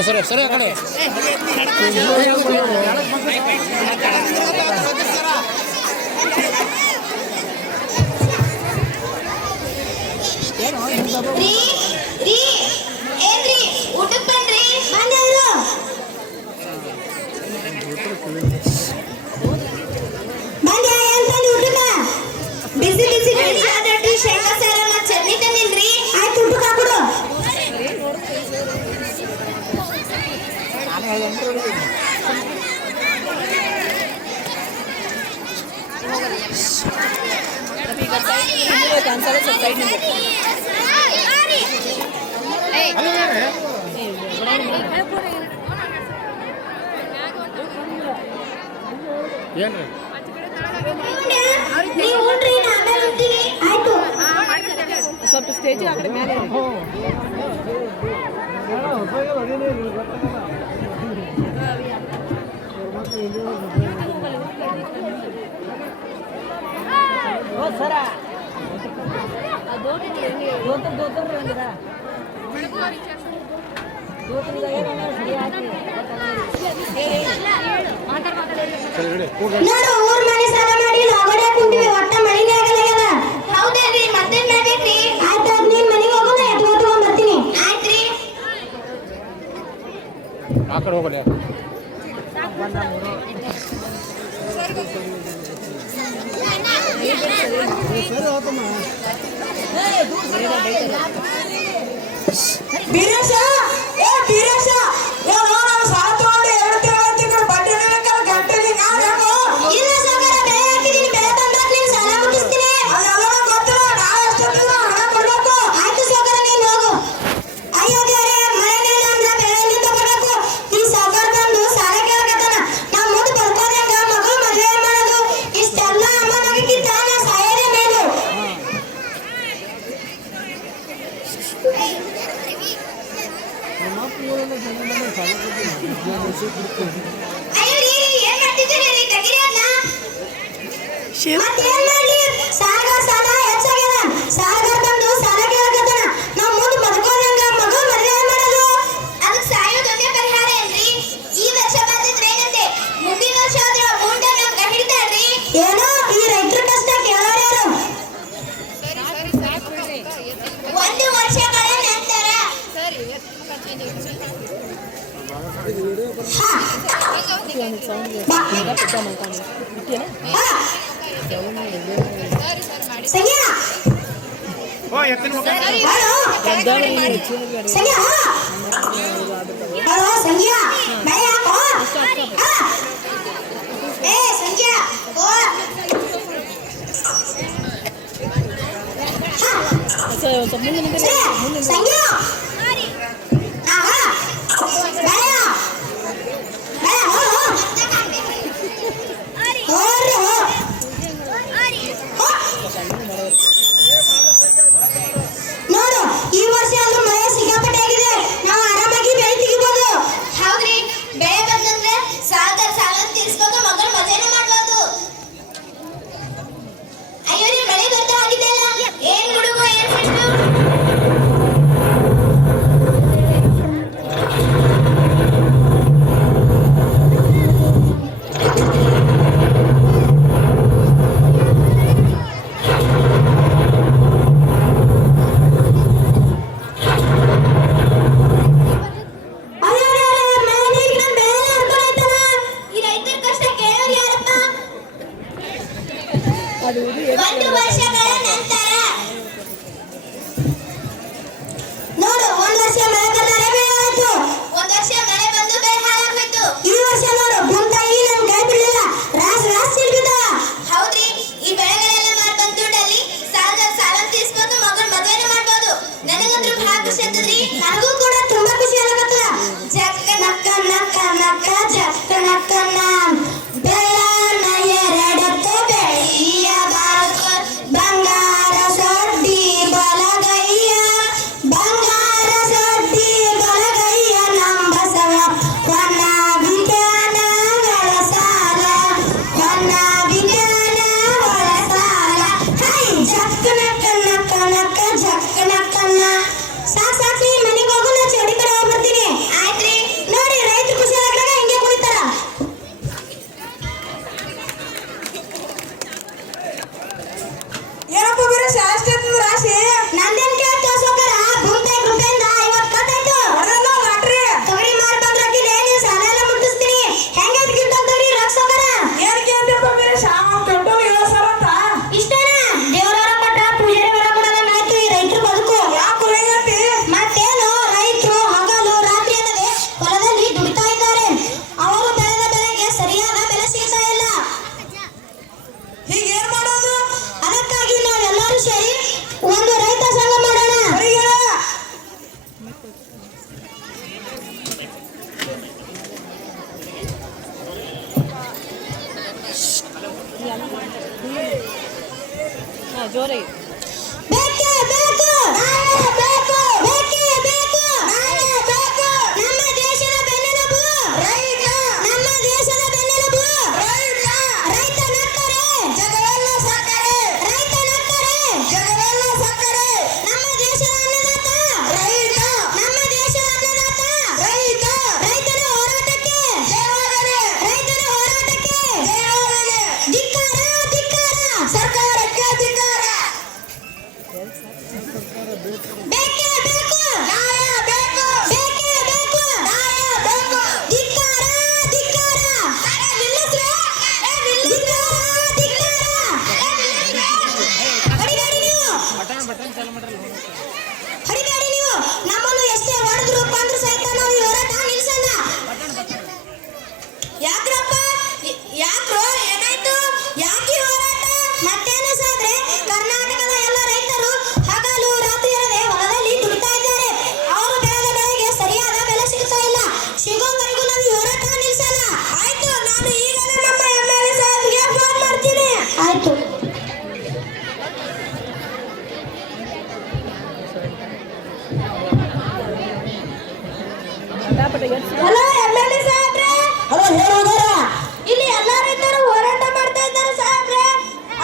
ಸರಿ ಸರಿ ಆ ಕಡೆ ಊಟಕ್ಕೆ ಬನ್ರಿ ಬಂದ್ರು ಬಿಸಿ ಬಿಸಿ ರೊಟ್ಟಿ ಶೇಂಗಾ ಸಾರಲ್ಲ ಚಟ್ನಿ ತಂದಿನ್ರಿ ಆಯ್ತು ಊಟಕ್ಕೆ ಹಾಕೊಡು ಏನ್ರಿ ಸ್ವಲ್ಪ ಸ್ಟೇಜ್ ಆ ಕಡೆ ಮೇಲೆ ಸರ ಊರ್ ಮನೆ ಸಾಲ ಮಾಡಿ ಲಾಗೋಡೆ ಕುಂಟಿವಿ ಒಟ್ಟ ಮಳಿನೇ ಆಗಲ್ಲ ಹೌದೇನ್ರಿ ಮತ್ತೇನ್ ಮಾಡ್ಬೇಕ್ರಿ ಆಯ್ತು ಅದ್ ನೀನ್ ಮನೆಗೆ ಹೋಗೋಣ ಎತ್ಕೊಂಡ್ ಬರ್ತೀನಿ ಆಯ್ತ್ರಿ ಆ ಕಡೆ ಹೋಗಲೇ ಬೀರೇಶ ಏ ಬೀರೇಶ ಇಲ್ಲ ಸಾಗರ ಬೆಳೆ ಹಾಕಿದೀನಿ ಬೆಳೆ ತಂದ್ರೆ ನೀನ್ ಸಾಲ ಮುಗಿಸ್ತೀನಿ ಆಯ್ತು ಸಾಗರ ನೀನ್ ಹೋಗು ಅಯ್ಯೋ ದೇವ್ರೆ ಮಳೆನಿಲ್ಲ ಅಂದ್ರೆ ಬೆಳೆಯಿಂದ ಬರಬೇಕು ಈ ಸಾಗರ ಬಂದು ಸಾಲ ಕೇಳಕತ್ತಾನ ನಾ ಮುಂದೆ ಬರ್ಕೋದಂಗ ಮಗಳು ಮದುವೆ ಮಾಡೋದು ಇಷ್ಟೆಲ್ಲ ಅಮ್ಮನಾಗಿದ್ದ ನಾ ಸಾಯದೇ ಮೇಲು ಅಯ್ಯೋ ಏನ್ ಮಾಡ್ತಿದ್ದೀರಿ ತೆಗಿರಿ ಅಲ್ಲ ಮತ್ತೇನ್ ಮಾಡ್ಲಿ ಸಾಗರ್ ಸಾಲ ಹೆಚ್ಚಾಗ್ಯದ ಸಾಗರ್ ಬಂದು ಸಾಲ ಕೇಳಕತ್ತಾನ ನಾವ್ ಮುಂದೆ ಬದುಕೋದಂಗ ಮಗಳು ಮದುವೆ ಮಾಡೋದು ಅದಕ್ಕೆ ಸಾಯೋದೊಂದೇ ಪರಿಹಾರ ಏನ್ರಿ ಈ ವರ್ಷ ಬಂದಿದ್ರೆ ಏನಂತೆ ಮುಂದಿನ ವರ್ಷ ಆದ್ರೆ ಮುಂಡ ನಮ್ಗ ಹಿಡಿತಾರ್ರಿ ಏನೋ ಈ ರೈತರ ಕಷ್ಟ ಕೇಳೋರು ಯಾರು ಒಂದು ವರ್ಷಗಳ ನಂತರ ಸಂಗ್ಯಾ ಓ ಎತ್ತಿನ ಹಲೋ ಸಂಗ್ಯಾ ಬೈ ಹಾಕೋ ಏ ಸಂಗ್ಯಾ ಓ ಸಂಗ್ಯಾ ನೋಡು ಈ ವರ್ಷ ಆದ್ರೂ ಮಳೆ ಸಿಕ್ಕಾಪಟ್ಟೆ ಆಗಿದೆ ನಾವು ಆರಾಮಾಗಿ ಬೆಳೆ ತೆಗಿಬಹುದು ಹೌದ್ರಿ ಬೆಳೆ ಬಂದಂದ್ರೆ ಸಾಲ ತೀರ್ಸ್ಕೊಂಡು ಮಗಳ ಮದುವೆನೇ ಮಾಡ್ಬೋದು ಅಯ್ಯೋ ರೀ ಮಳೆ ಬರ್ತಾ ಆಗಿದೆಲ್ಲ ಏನ್ ಹುಡುಗ ಏನ್ ಸಿಟ್ಟು ಜೋರೇ ಬೇಕೇ ಬೇಕು ನ್ಯಾಯ ಬೇಕು ಬೇಕೇ ಬೇಕು ನ್ಯಾಯ ಬೇಕು ನಮ್ಮ ದೇಶದ ಬೆನ್ನೆಲುಬು ರೈತ ನಮ್ಮ ದೇಶದ ಬೆನ್ನೆಲುಬು ರೈತ ರೈತ ನಕ್ಕರೆ ಜಗವೆಲ್ಲ ಸಕ್ಕರೆ ರೈತ ನಕ್ಕರೆ ಜಗವೆಲ್ಲ ಸಕ್ಕರೆ ನಮ್ಮ ದೇಶದ ಅನ್ನದಾತ ರೈತ ನಮ್ಮ ದೇಶದ ಅನ್ನದಾತ ರೈತ ರೈತರ ಹೋರಾಟಕ್ಕೆ ಜಯವಾಗಲಿ ರೈತರ ಹೋರಾಟಕ್ಕೆ ಜಯವಾಗಲಿ ಧಿಕ್ಕಾರ ಧಿಕ್ಕಾರ ಸರ್ಕಾರಕ್ಕೆ ಧಿಕ್ಕಾರ ಬೇಕೇ ಬೇಕು ನ್ಯಾಯ ಬೇಕು ಬೇಕೇ ಬೇಕು ನ್ಯಾಯ ಬೇಕು ಧಿಕ್ಕಾರ ಧಿಕ್ಕಾರ ನಿಲ್ಲಿಸ್ರೆ ಧಿಕ್ಕಾರ ಧಿಕ್ಕಾರ ಹೊಡಿಬೇಡಿ ನೀವು ಹೊಡಿಬೇಡಿ ನೀವು ನಮ್ಮನ್ನು ಎಷ್ಟೇ ಹೊಡೆದ್ರು ಕೊಂದ್ರು ಸಹಿತ ನಾವು ಈ ಹೋರಾಟ ನಿಲ್ಲಿಸಲ್ಲ ಯಾಕ್ರಪ್ಪ ಯಾಕ್ರೋ ಏನಾಯ್ತು ಯಾಕೆ ಹೋರಾಟ ಮತ್ತೇನು ಸಾದ್ರೆ ಕರ್ನಾಟಕದ ಎಲ್ಲ ರೈತರು ಹಗಲು ರಾತ್ರಿ ಇರದೆ ಹೊಲದಲ್ಲಿ ದುಡಿತಾ ಇದ್ದಾರೆ ಅವರು ಬೆಳೆದ ಬೆಳೆಗೆ ಸರಿಯಾದ ಬೆಲೆ ಸಿಗ್ತಾ ಇಲ್ಲ ಸಿಗೋವರೆಗೂ ನಾವು ಈ ಹೋರಾಟ ನಿಲ್ಲಿಸಲ್ಲ ಆಯ್ತು ನಾನು ಈಗಲೇ ನಮ್ಮ MLA ಸಾಹೇಬ್ಗೆ ಫೋನ್ ಮಾಡ್ತೀನಿ ಆಯ್ತು ಹಲೋ MLA ಸಾಹೇಬ್ರೆ ಹಲೋ ಹೇಳುವುದಾರ ಇಲ್ಲಿ ಎಲ್ಲ ರೈತರು ಹೋರಾಟ ಮಾಡ್ತಾ ಇದ್ದಾರೆ ಸಾಹೇಬ್ರೆ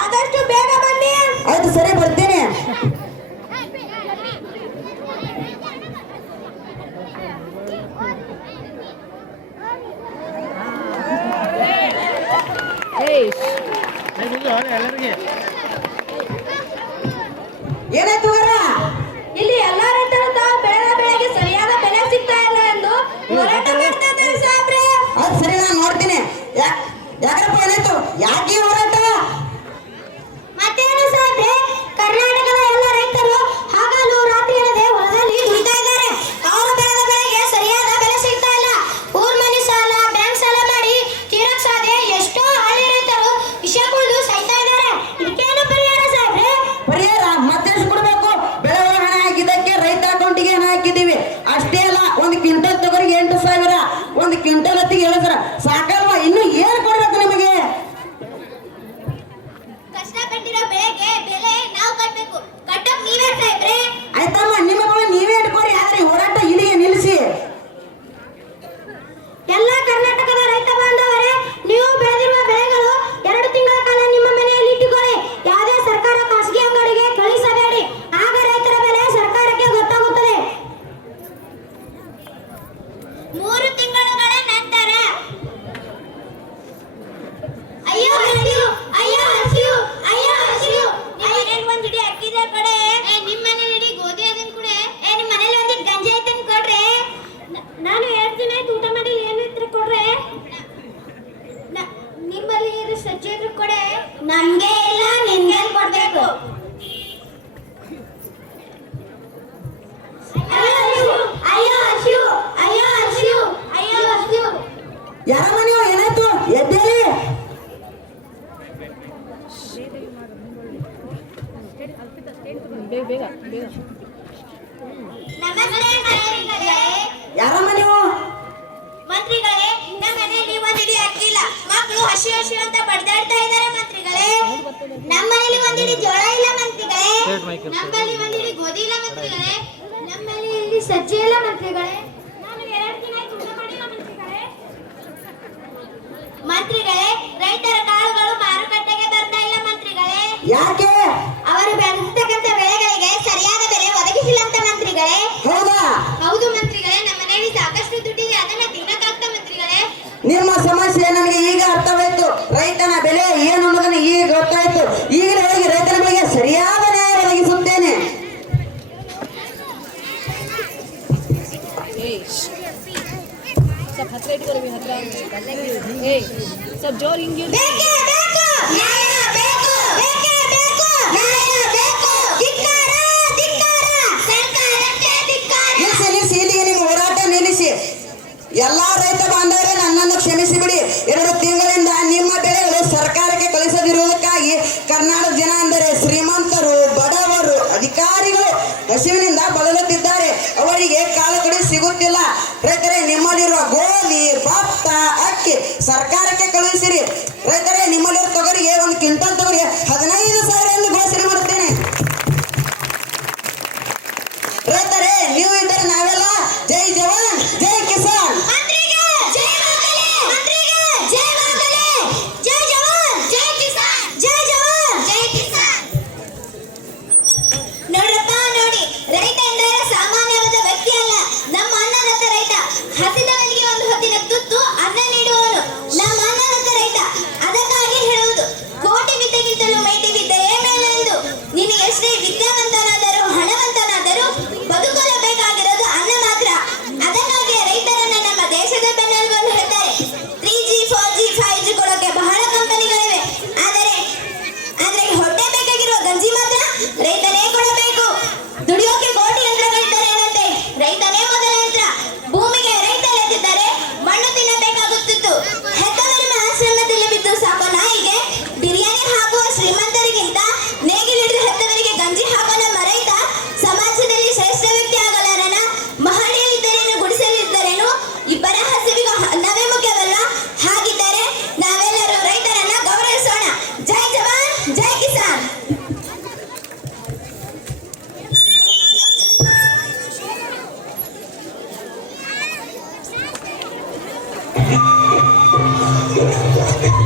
ಆದಷ್ಟು ಬೇಗ ಬನ್ನಿ ಆಯ್ತು ಸರಿ ಬರ್ತೀನಿ ಏಯ್ ಎಲ್ಲರಿಗೆ ಏನಾಯ್ತು ವರ ಇಲ್ಲಿ ಎಲ್ಲ ರೈತರು ತಾವು ಬೆಳೆದ ಬೆಳೆಗೆ ಸರಿಯಾದ ಬೆಲೆ ಸಿಗ್ತಾ ಇಲ್ಲ ಎಂದು ಹೋರಾಟ ಮಾಡ್ತಾ ಇದ್ದಾರೆ ಸಾಹೇಬ್ರೆ ಅದು ಸರಿ ನಾನು ನೋಡ್ತೀನಿ ಯಾಕಪ್ಪ ಏನಾಯ್ತು ಯಾಕೆ ಹೋರಾಟ ಮತ್ತೇನು ಸಾಹೇಬ್ರೆ ಕರ್ನಾಟಕದ ಎಲ್ಲ ರೈತರು ಹಗಲು ರಾತ್ರಿ ಇರದೆ ಹೊಲದಲ್ಲಿ ದುಡಿತಾ ಇದ್ದಾರೆ ಅವರು ಬೆಳೆದ ಬೆಳೆಗೆ ಸರಿಯಾದ ಬೆಲೆ ಸಿಗ್ತಾ ಇಲ್ಲ ಊರ್ ಮನೆ ಸಾಲ ಬ್ಯಾಂಕ್ ಸಾಲ ಮಾಡಿ ತೀರಕ್ ಸಾಧ್ಯ ಎಷ್ಟೋ ಹಳ್ಳಿ ರೈತರು ವಿಷ ಕುಡಿದು ಸಾಯ್ತಾ ಇದ್ದಾರೆ ಇದಕ್ಕೇನು ಪರಿಹಾರ ಸಾಹೇಬ್ರೆ ಪರಿಹಾರ ಮತ್ತೆಷ್ಟು ಕೊಡಬೇಕು ಬೆಳೆ ಹಣ ಹಾಕಿದ್ದಕ್ಕೆ ರೈತ ಅಕೌಂಟಿಗೆ ಹಣ ಹಾಕಿದ್ದೀವಿ ಅಷ್ಟೇ ಅಲ್ಲ ಒಂದು ಕ್ವಿಂಟಲ್ ತಗೋರಿಗೆ 8,000 ಒಂದು ಕ್ವಿಂಟಲ್ ಹತ್ತಿಗೆ 7,000 ಸಾಕಲ್ವಾ ಇನ್ನು ಏನು ಕೊಡ್ಬೇಕು ನಿಮಗೆ ಕಷ್ಟಪಟ್ಟಿರೋ ಬೆಳೆಗೆ ಬೆಲೆ ನಾವು ಕಟ್ಟಬೇಕು ಕಟ್ಟಕ್ ನೀವೇ ಸಾಹೇಬ್ರೆ ಆಯ್ತಮ್ಮ ನಿಮ್ಮ ಬೆಳೆ ನೀವೇ ಇಟ್ಕೋರಿ ಆದ್ರೆ ಈ ಹೋರಾಟ ಇಲ್ಲಿಗೆ ನಿಲ್ಲಿಸಿ ಎಲ್ಲ ಕರ್ನಾಟಕದ ರೈತ ಬಾಂಧವರೇ ನೀವು ಬೆಳೆದಿರುವ ಬೆಳೆಗಳು 2 ತಿಂಗಳ ಕಾಲ ನಿಮ್ಮ ಮನೆಯಲ್ಲಿ ಇಟ್ಟುಕೊಳ್ಳಿ ಯಾವುದೇ ಸರ್ಕಾರ ಖಾಸಗಿ ಅಂಗಡಿಗೆ ಕಳಿಸಬೇಡಿ ಆಗ ರೈತರ ಬೆಲೆ ಸರ್ಕಾರಕ್ಕೆ ಗೊತ್ತಾಗುತ್ತದೆ 3 ತಿಂಗಳುಗಳ ನಂತರ ಅಯ್ಯೋ ಹಸಿವು ಅಯ್ಯೋ ಹಸಿವು ಅಯ್ಯೋ ಹಸಿವು ನಿಮ್ಮನೇಲಿ ಒಂದ್ ಹಿಡಿ ಅಕ್ಕಿದೆ ಕೊಡೆ ನಿಮ್ಮ ಮನೇಲಿ ಹಿಡಿ ಗೋಧಿ ಅದನ್ನ ಕೊಡೆ ನಿಮ್ಮ ಮನೇಲಿ ಒಂದಿಟ್ಟು ಗಂಜಿ ಐತನ್ ಕೊಡ್ರೆ ನಾನು 2 ದಿನ ಆಯ್ತು ಊಟ ಮಾಡಿ ಏನು ಇದ್ರೆ ಕೊಡ್ರೆ ನಿಮ್ಮಲ್ಲಿ ಇರೋ ಸಜ್ಜೆ ಇದ್ರೆ ಕೊಡೆ ನಮ್ಗೆ ಇಲ್ಲ ನಿನ್ಗೆ ಕೊಡ್ಬೇಕು ಅಯ್ಯೋ ಹಸಿವು ಅಯ್ಯೋ ಹಸಿವು ಅಯ್ಯೋ ಹಸಿವು ಯಾರಮ್ಮ ನೀವು ಏನಾಯ್ತು ಎದ್ದೇಳಿ ಬೇಗ ಬೇಗ ಬೇಗ ನಮಸ್ತೆ ಮಂತ್ರಿಗಳೇ ಯಾರಮ್ಮ ನೀವು ಮಂತ್ರಿಗಳೇ ನಮ್ಮ ಮನೆಯಲ್ಲಿ ಒಂದು ಹಿಡಿ ಅಕ್ಕಿ ಇಲ್ಲ ಮಕ್ಕಳು ಹಸಿ ಹಸಿ ಅಂತ ಬಡ್ದಾಡ್ತಾ ಇದ್ದಾರೆ ಮಂತ್ರಿಗಳೇ ನಮ್ಮಲ್ಲಿ ಒಂದು ಹಿಡಿ ಜೋಳ ಇಲ್ಲ ಮಂತ್ರಿಗಳೇ ನಮ್ಮಲ್ಲಿ ಒಂದು ಹಿಡಿ ಗೋಧಿ ಇಲ್ಲ ಮಂತ್ರಿಗಳೇ ನಮ್ಮಲ್ಲಿ ಇಲ್ಲಿ ಸಜ್ಜೆ ಇಲ್ಲ ಮಂತ್ರಿಗಳೇ ನಾನು 2 ದಿನ ಆಯ್ತು ಊಟ ಮಾಡಿಲ್ಲ ಮಂತ್ರಿಗಳೇ ಮಂತ್ರಿಗಳೇ ರೈತರ ಕಾಳುಗಳು ಮಾರುಕಟ್ಟೆಗೆ ಬರ್ತಾ ಇಲ್ಲ ಮಂತ್ರಿಗಳೇ ಯಾಕೆ ಅವರು ಬೆಳೆದಿರ್ತಕ್ಕಂಥ ಬೆಳೆಗಳಿಗೆ ಸರಿಯಾದ ಬೆಲೆ ಒದಗಿಸಿಲ್ಲ ಅಂತ ಮಂತ್ರಿಗಳೇ ಹೌದಾ ಹೌದು ಮಂತ್ರಿಗಳೇ ನಮ್ಮ ಮನೆಯಲ್ಲಿ ಸಾಕಷ್ಟು ದುಡ್ಡಿದೆ ಅದನ್ನ ತಿನ್ನಕ್ಕಾಗ್ತಾ ಮಂತ್ರಿಗಳೇ ನಿಮ್ಮ ಸಮಸ್ಯೆ ನನಗೆ ಈಗ ಅರ್ಥವಾಯ್ತು ರೈತನ ಬೆಲೆ ಏನು ಅನ್ನೋದನ್ನ ಈಗ ಗೊತ್ತಾಯ್ತು ಈಗಲೇ ಹೋಗಿ ರೈತನ ಬೆಲೆಗೆ ಸರಿಯಾದ ನ್ಯಾಯ ಒದಗಿಸುತ್ತೇನೆ ಏಯ್ सब हथरा इट्को रवि हथरा ए सब जोर ಹಿಂಗೆ ಬೇಕೇ ಬೇಕು ನ್ಯಾಯ ಬೇಕು ಬೇಕೇ ಬೇಕು ನ್ಯಾಯ ಬೇಕು ಧಿಕ್ಕಾರ ಧಿಕ್ಕಾರ ಸರ್ಕಾರಕ್ಕೆ ಧಿಕ್ಕಾರ ನಿಲ್ಲಿಸಿ ಇಲ್ಲಿಗೆ ನಿಮ್ಮ ಹೋರಾಟ ನಿಲ್ಲಿಸಿ ಎಲ್ಲಾ ರೈತ ಬಾಂಧವರೇ ನನ್ನನ್ನು ಕ್ಷಮಿಸಿ ಬಿಡಿ 2 ತಿಂಗಳಿಂದ ನಿಮ್ಮ ಬೆಳೆಗಳು ಸರ್ಕಾರಕ್ಕೆ ಕಳಿಸದಿರುವುದಕ್ಕಾಗಿ ಕರ್ನಾಟಕ ಜನ ಅಂದರೆ ಶ್ರೀಮಂತರು ಬಡವರು ಅಧಿಕಾರಿಗಳು ಹಸಿವಿನಿಂದ ಬಳಲುತ್ತಿದ್ದಾರೆ ಅವರಿಗೆ ಕಾಲಕಡಿ ಸಿಗುತ್ತಿಲ್ಲ ರೈತರೇ ನಿಮ್ಮಲ್ಲಿರುವ ಗೋಧಿ ಭತ್ತ ಅಕ್ಕಿ ಸರ್ಕಾರಕ್ಕೆ ಕಳುಹಿಸಿರಿ ರೈತರೇ ನಿಮ್ಮಲ್ಲಿರುವ ತೊಗರಿಗೆ 1 ಕ್ವಿಂಟಲ್ ತೊಗರಿಗೆ 15,000 ಎಂದು ಘೋಷಣೆ ಮಾಡುತ್ತೇನೆ Thank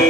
you.